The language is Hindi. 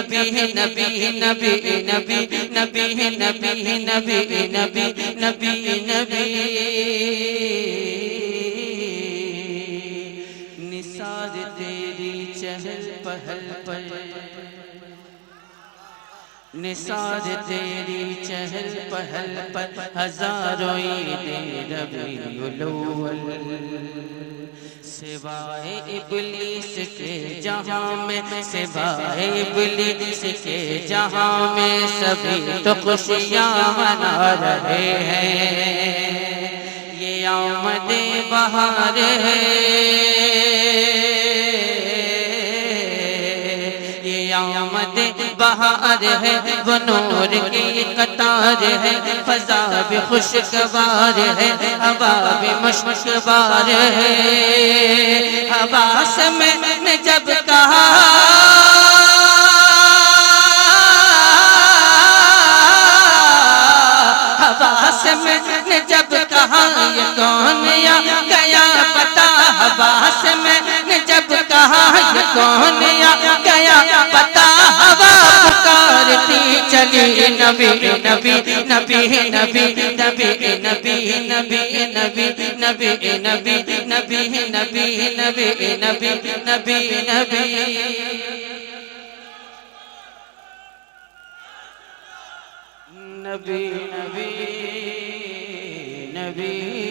नबी नबी नबी नबी नबी नबी नबी नबी नबी नबी निसार तेरी चहल पहल पर निसार तेरी चहल पहल पर हजारों ईद रबीउल अव्वल सिवाए इब्लीस के जहां में सिवाए इब्लीस के जहां में सभी तो खुशियां मना रहे हैं ये आमदे बहार है ये आमदे बहार है वो नूर की कतार है फजा भी खुशगवार है हवा भी मुश्कबार है हवा से मैंने जब कहा हवा से मैंने जब कहा ये कौन या गया पता हवा से मैंने जब कहा ये कौन या गया पता हवा पुकारती चली नबी नबी नबी नबी नबी नबी नबी नबी नबी नबी नबी नबी नबी नबी नबी नबी नबी नबी नबी